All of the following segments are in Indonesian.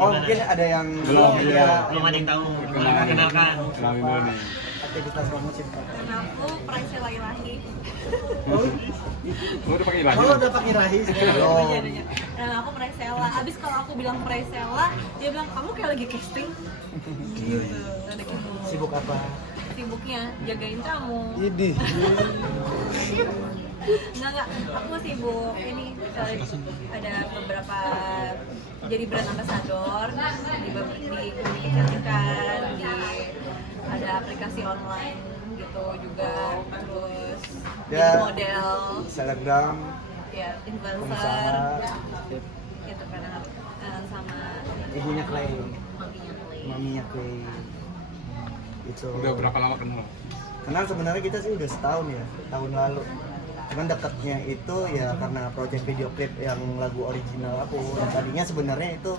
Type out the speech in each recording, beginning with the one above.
Oh mungkin ada yang Belum ada yang tahu. Kenalkan. Kenalin dulu nih. aktivitas kamu cinta. Karena aku Praisela Ilahi. Lu udah pakai ilahi? Oh udah pakai rahi sekarang. Jadinya. Nah aku Praisela. Abis kalau aku bilang Praisela, dia bilang kamu kayak lagi casting. Gitu. Ada gitu. Sibuk apa? Sibuknya jagain kamu. Idih. Enggak, aku sibuk ini ada beberapa jadi brand ambassador di klinik kecantikan, di ada aplikasi online gitu juga, terus Ya, jadi model, Selebgram, ya influencer pengusaha, gitu kan sama ibunya Clay, maminya Clay. maminya Clay. Itu. Udah berapa lama kenal? Kenal sebenarnya kita sih udah setahun ya, tahun lalu. Cuman dekatnya itu ya karena project video klip yang lagu original aku. Dan tadinya sebenarnya itu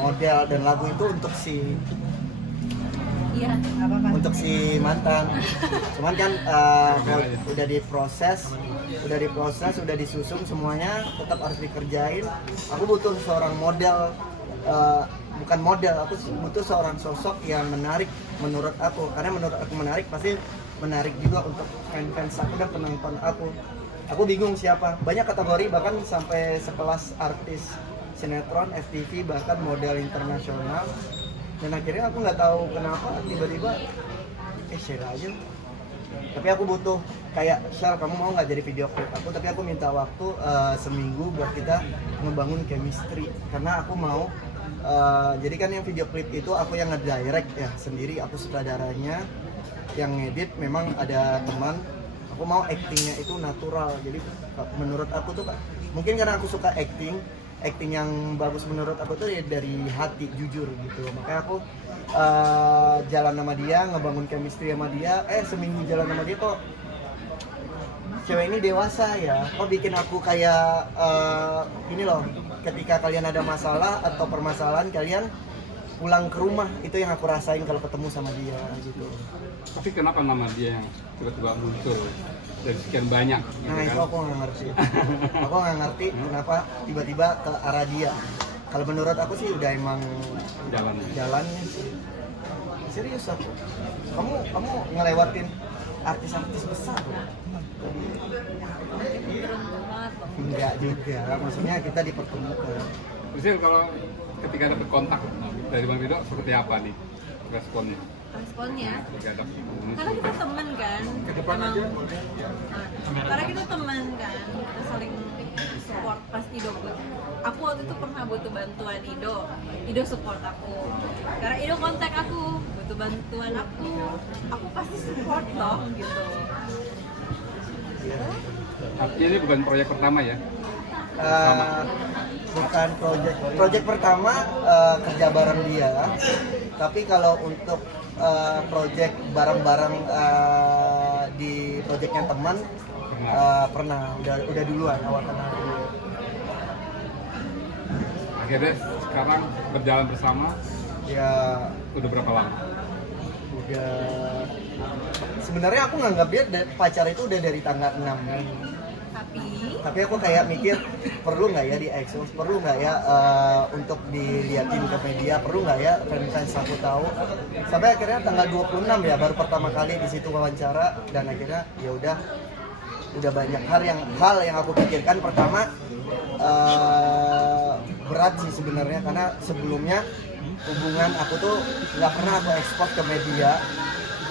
model dan lagu itu untuk si Iya, apa-apa. untuk si mantan. Cuman kan udah diproses, udah disusun semuanya, tetap harus dikerjain. Aku butuh seorang model, bukan model, aku butuh seorang sosok yang menarik menurut aku. Karena menurut aku menarik pasti menarik juga untuk fans aku dan penonton aku. Aku bingung siapa. Banyak kategori bahkan sampai sekelas artis sinetron, FTV, bahkan model internasional. Dan akhirnya aku nggak tahu kenapa tiba-tiba share aja. Tapi aku butuh kayak Shell, kamu mau nggak jadi video klip aku? Tapi aku minta waktu seminggu buat kita ngebangun chemistry. Karena aku mau jadi kan yang video klip itu aku yang ngedirect ya sendiri, aku sutradaranya, yang ngedit memang ada teman. Aku mau actingnya itu natural. Jadi menurut aku tuh mungkin karena aku suka acting yang bagus menurut aku tuh ya dari hati, jujur gitu. Makanya aku jalan sama dia, ngebangun chemistry sama dia. Seminggu jalan sama dia kok cewek ini dewasa ya. Kok bikin aku kayak ini loh, ketika kalian ada masalah atau permasalahan kalian pulang ke rumah, itu yang aku rasain kalau ketemu sama dia gitu. Tapi kenapa nama dia yang tiba-tiba muncul dari sekian banyak gitu Nah itu kan? aku nggak ngerti. Aku nggak ngerti kenapa tiba-tiba ke arah dia. Kalau menurut aku sih udah emang jalannya sih. Serius aku. Kamu ngelewatin artis-artis besar loh. Beruntung banget loh. Enggak juga, maksudnya kita dipertemukan. Terus kalau ketika dapat kontak dari Bang Rido seperti apa nih responnya? Responnya Ketika dapat karena kita temen kan, emang karena kita temen kan, kita saling support pas Ido aku waktu itu pernah butuh bantuan Ido support aku, karena Ido kontak aku butuh bantuan aku pasti support dong gitu. Artinya ini bukan proyek pertama ya? Bukan project pertama kerja bareng dia, tapi kalau untuk project bareng-bareng di projectnya teman pernah udah duluan awal kenal dulu. Akhirnya sekarang berjalan bersama Ya udah berapa lama? udah, sebenarnya aku nganggap dia pacar itu udah dari tanggal 6 Mei. Tapi aku kayak mikir perlu nggak ya di expose, perlu nggak ya untuk diliatin ke media, perlu nggak ya fans aku tahu. Sampai akhirnya tanggal 26 ya baru pertama kali di situ wawancara, dan akhirnya ya udah banyak hal yang aku pikirkan. Pertama berat sih sebenarnya, karena sebelumnya hubungan aku tuh nggak pernah aku expose ke media,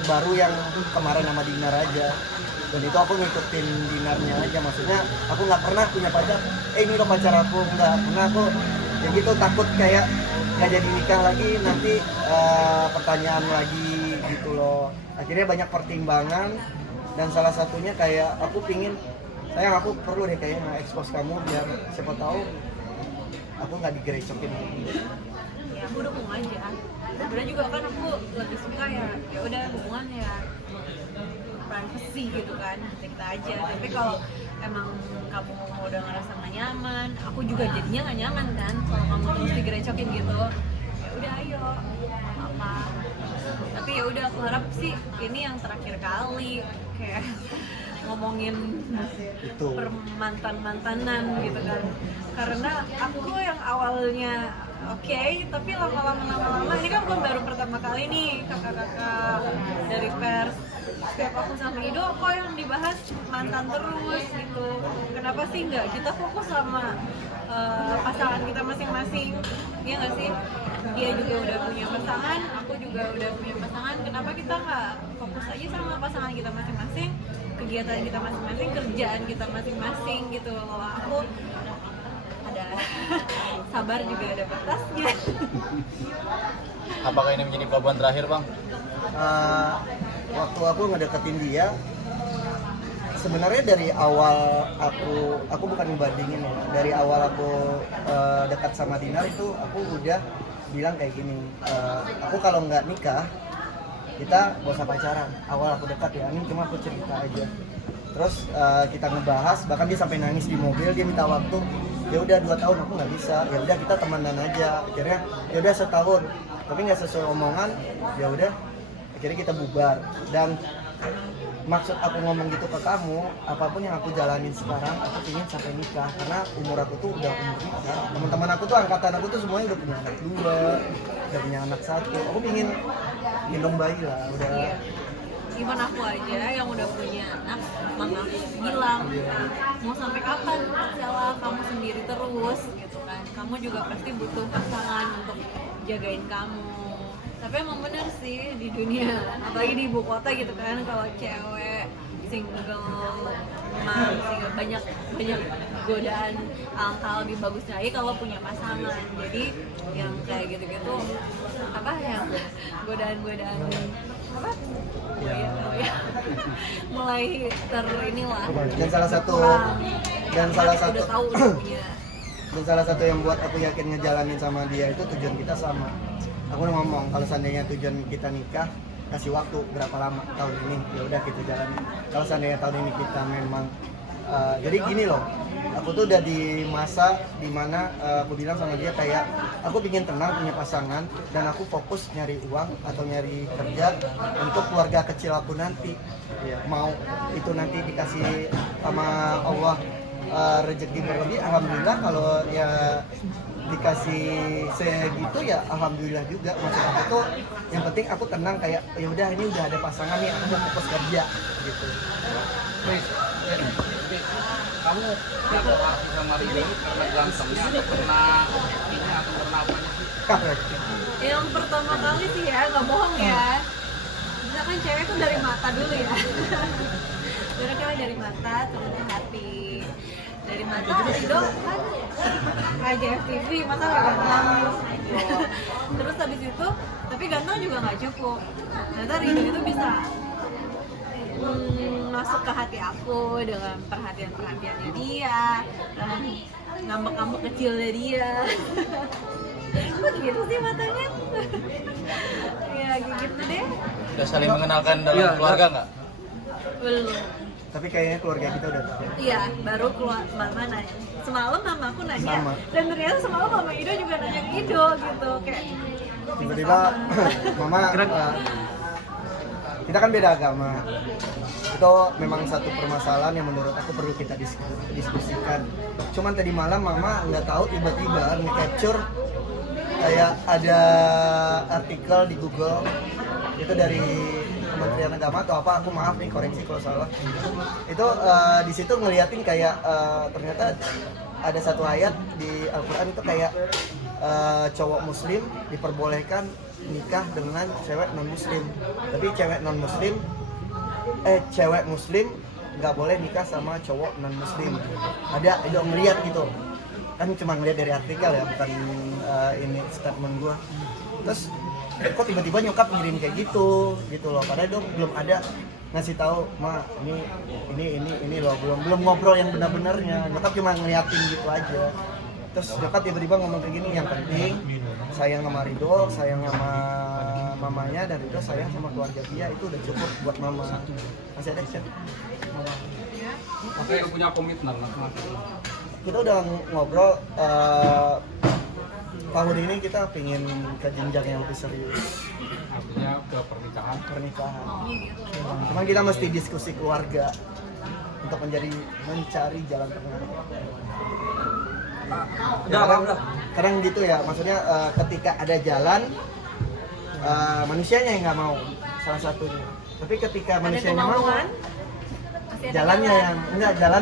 baru yang kemarin sama Dinar aja. Dan itu aku ngikutin Dinarnya aja, maksudnya aku nggak pernah punya pacar, ini loh pacar aku, nggak pernah aku ya gitu, takut kayak nggak jadi nikah lagi nanti pertanyaan lagi gitu loh. Akhirnya banyak pertimbangan, dan salah satunya kayak aku pingin, sayang aku perlu deh kayak nge-expose kamu biar siapa tahu aku nggak digerecokin lagi. Ya aku dukung aja, sebenarnya juga kan aku lebih suka ya udah hubungan ya privacy gitu kan, kita aja. Tapi kalau emang kamu udah ngerasa gak nyaman, aku juga jadinya gak nyaman kan kalau kamu terus digerecokin gitu. Ya udah ayo apa, tapi ya udah aku harap sih ini yang terakhir kali, kayak ngomongin Itu. permantan-mantanan gitu kan. Karena aku yang awalnya oke, tapi lama-lama ini kan bukan baru pertama kali nih kakak-kakak dari pers. Setiap aku sama Ido kok yang dibahas mantan terus gitu. Kenapa sih nggak kita fokus sama pasangan kita masing-masing? Iya nggak sih? Dia juga udah punya pasangan, aku juga udah punya pasangan. Kenapa kita nggak fokus aja sama pasangan kita masing-masing, kegiatan kita masing-masing, kerjaan kita masing-masing gitu loh. Aku ada sabar juga ada batasnya. Apakah ini menjadi pelabuhan terakhir, Bang? Waktu aku ngedeketin dia, sebenarnya dari awal aku bukan ngebandingin ya. Dari awal aku dekat sama Dinar itu aku udah bilang kayak gini, aku kalau nggak nikah kita gak usah pacaran. Awal aku dekat ya, ini cuma aku cerita aja. Terus kita ngebahas, bahkan dia sampai nangis di mobil, dia minta waktu. Ya udah 2 tahun aku nggak bisa, ya udah kita temenan aja. Akhirnya ya udah setahun, tapi nggak sesuai omongan. Ya udah, akhirnya kita bubar. Dan maksud aku ngomong gitu ke kamu, apapun yang aku jalanin sekarang, aku ingin sampai nikah. Karena umur aku tuh udah umur nikah. Teman-teman aku tuh, angkatan aku tuh semuanya udah punya anak 2, udah punya anak 1. Aku ingin gendong bayi lah, udah. Even aku aja yang udah punya anak, mama aku bilang mau sampai kapan Cella kamu sendiri terus gitu kan. Kamu juga pasti butuh pasangan untuk jagain kamu. Tapi emang bener sih di dunia, apalagi di ibu kota gitu kan, kalau cewek single mom, banyak godaan. Alangkah lebih bagusnya lagi kalau punya pasangan. Jadi yang kayak gitu-gitu apa yang godaan apa? Ya. Mulai inilah. Dan salah satu udah tahu udah punya. Dan salah satu yang buat aku yakin ngejalanin sama dia itu tujuan kita sama. Aku udah ngomong kalau seandainya tujuan kita nikah, kasih waktu berapa lama tahun ini, ya udah kita jalanin. Kalau seandainya tahun ini kita memang jadi gini loh, aku tuh udah di masa dimana aku bilang sama dia kayak aku pingin tenang punya pasangan dan aku fokus nyari uang atau nyari kerja untuk keluarga kecil aku nanti. Ya, mau itu nanti dikasih sama Allah rezeki berlebih, alhamdulillah. Kalau ya dikasih segitu ya alhamdulillah juga. Maksud aku tuh yang penting aku tenang kayak ya udah ini udah ada pasangan nih, aku mau fokus kerja gitu. Kamu jatuh hati sama Ridho karena gantengnya atau karena ini atau karena apanya sih? Yang pertama kali sih ya, nggak bohong ya. Misalkan cewek tuh dari mata dulu ya. Dari mata terus ke hati. Dari mata Ridho kan raja FTV, masa nggak ganteng. Terus habis itu, tapi ganteng juga nggak cukup. Ternyata Ridho itu bisa masuk ke hati aku dengan perhatiannya dia, dengan ngambek-ngambek kecilnya dia. Kok gitu sih matanya? Ya gitu deh. Udah saling mengenalkan dalam keluarga nggak? Belum. Tapi kayaknya keluarga kita udah tahu. Iya, baru keluar mama nanya. Semalam mama aku nanya, Sama. dan ternyata semalam mama Ido juga nanya ke Ido gitu, kayak Tiba-tiba mama kita kan beda agama. Itu memang satu permasalahan yang menurut aku perlu kita diskusikan. Cuman tadi malam mama nggak tahu tiba-tiba nge-capture kayak ada artikel di Google itu dari Kementerian Agama atau apa, aku maaf nih koreksi kalau salah. Itu di situ ngeliatin kayak ternyata ada satu ayat di Al-Quran itu kayak cowok muslim diperbolehkan nikah dengan cewek non muslim, tapi cewek muslim nggak boleh nikah sama cowok non muslim. Ada itu ngeliat gitu kan, cuma ngeliat dari artikel ya, bukan ini statement gua. Terus kok tiba-tiba nyokap ngirim kayak gitu loh, padahal dong belum ada ngasih tahu ma ini loh, belum ngobrol yang benar-benarnya. Nyokap cuma ngeliatin gitu aja. Terus nyokap tiba-tiba ngomong kayak gini, yang penting sayang sama Ridho, sayang sama mamanya, dan Ridho sayang sama keluarga dia, itu udah cukup buat mama. Masih ada chat mama. Masih udah punya komitmen sama Kita udah ngobrol tahun ini kita pengen ke jenjang yang lebih serius, artinya ke pernikahan. Cuman kita mesti diskusi keluarga. untuk mencari jalan tengah. Kadang gitu ya, maksudnya ketika ada jalan manusianya yang nggak mau, salah satunya. Tapi ketika manusianya mau, jalannya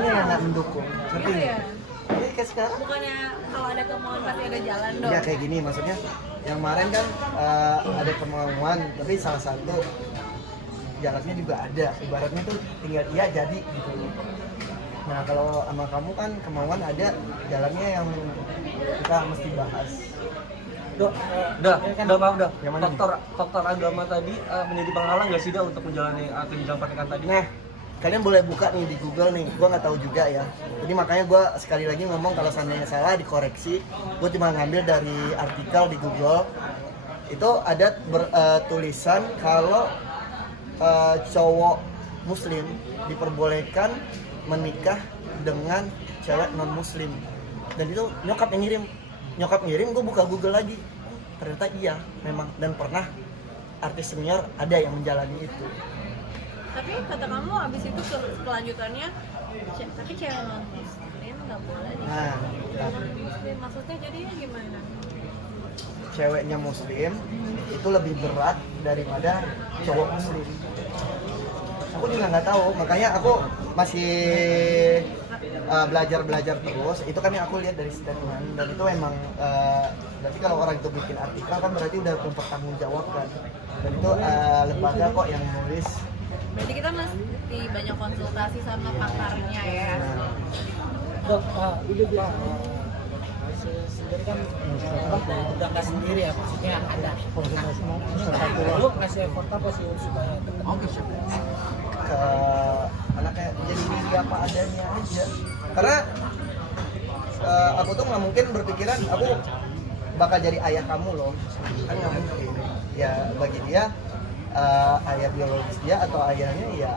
yang nggak mendukung. Ngerti nggak? Iya. Jadi kayak sekarang. Bukannya kalau ada kemauan pasti ada jalan dong. Ya kayak gini, maksudnya yang kemarin kan ada kemauan, tapi salah satu jalannya juga ada. Ibaratnya tuh tinggal iya jadi gitu. Nah kalau sama kamu kan kemauan ada, jalannya yang kita mesti bahas. Yang mana Faktor agama tadi menjadi penghalang nggak sih Dah untuk menjalani atau menjalankan pernikahan tadi? Nah, kalian boleh buka nih di Google nih, gue nggak tahu juga ya. Jadi makanya gue sekali lagi ngomong kalau seandainya salah dikoreksi. Gue cuma ngambil dari artikel di Google. Itu ada tulisan kalau cowok muslim diperbolehkan menikah dengan cewek non muslim. Dan itu nyokap ngirim, gue buka Google lagi. Ternyata iya, memang, dan pernah artis senior ada yang menjalani itu. Tapi kata kamu abis itu kelanjutannya, tapi cewek non muslim nggak boleh nih. Nah, Muslim maksudnya jadinya gimana? ceweknya muslim itu lebih berat daripada cowok muslim. Aku juga nggak tahu, makanya aku masih belajar terus. Itu kan yang aku lihat dari statement, dan itu emang berarti kalau orang itu bikin artikel kan berarti udah mempertanggungjawabkan, dan itu lembaga kok yang nulis. Berarti kita mesti banyak konsultasi sama pakarnya ya. Dok, sendiri kan udah nggak sendiri ya, maksudnya ada lu ngasih effort apa sih supaya Ke anaknya jadi diri apa adanya aja, karena aku tuh nggak mungkin berpikiran aku bakal jadi ayah kamu loh, kan nggak mungkin ya. Bagi dia ayah biologis dia atau ayahnya ya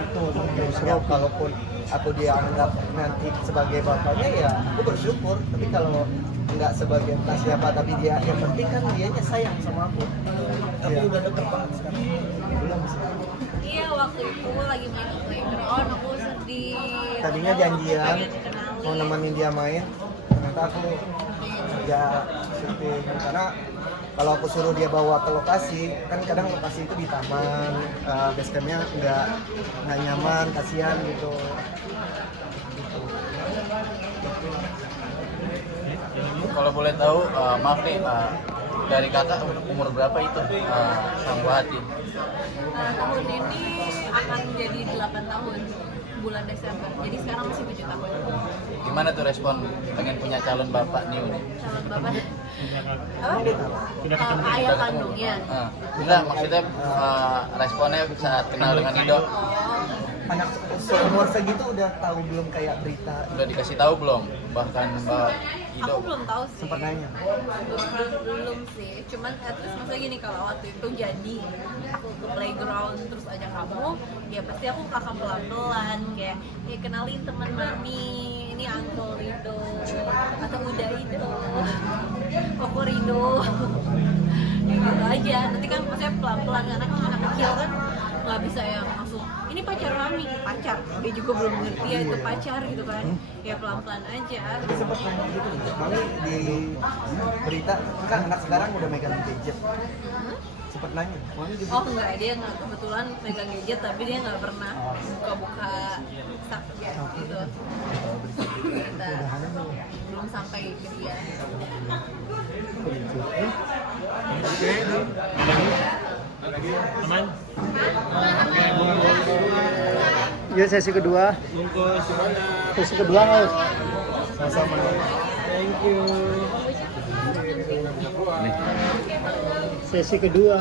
itu mungkin ya. Kalaupun aku dia anggap nanti sebagai bapaknya ya aku bersyukur, tapi kalau nggak sebagai entah siapa, tapi dia yang penting kan dianya sayang sama aku. Tapi ya. Udah deket banget sekarang belum sih. Iya, waktu itu lagi main ke playground aku sedih. Tadinya janjian Pengen dikenalin. mau nemenin dia main, ternyata aku kerja syuting. Karena kalau aku suruh dia bawa ke lokasi, kan kadang lokasi itu di taman, basecampnya nggak nyaman, kasihan gitu. Kalau boleh tahu, maaf nih, dari kakak umur berapa itu sang buah hati? Tahun ini akan jadi 8 tahun bulan Desember. Jadi sekarang masih 7 tahun. Gimana tuh respon pengen punya calon bapak nih? Calon bapak. Apa? Ayah kandungnya. Enggak, maksudnya responnya saat kenal dengan Ido. Anak seumur segitu udah tahu belum kayak berita? Udah dikasih tahu belum? Bahkan Mbak Ido Aku belum tahu sih. Sempat nanya? Belum sih. Cuman at least maksudnya gini, kalau waktu itu jadi aku ke playground terus ajak kamu, ya pasti aku akan pelan-pelan kayak ya kenalin teman mami, ini Uncle Rido atau Uda Rido, Koko Rido. Ya gitu aja. Nanti kan maksudnya pelan-pelan, karena kan anak kecil kan nggak bisa yang langsung ini pacar mami, pacar dia juga belum ngerti ya itu pacar gitu kan. Ya pelan-pelan aja. Tapi sempat nanya gitu, mami di berita kan anak sekarang udah megang gadget. Sempat nanya, mami juga. Oh enggak, dia nggak kebetulan megang gadget, tapi dia nggak pernah buka-buka gitu. Kita belum sampai ke dia. Aman? Ya sesi kedua. Sesi kedua guys. Sama-sama. Thank you. Sesi kedua.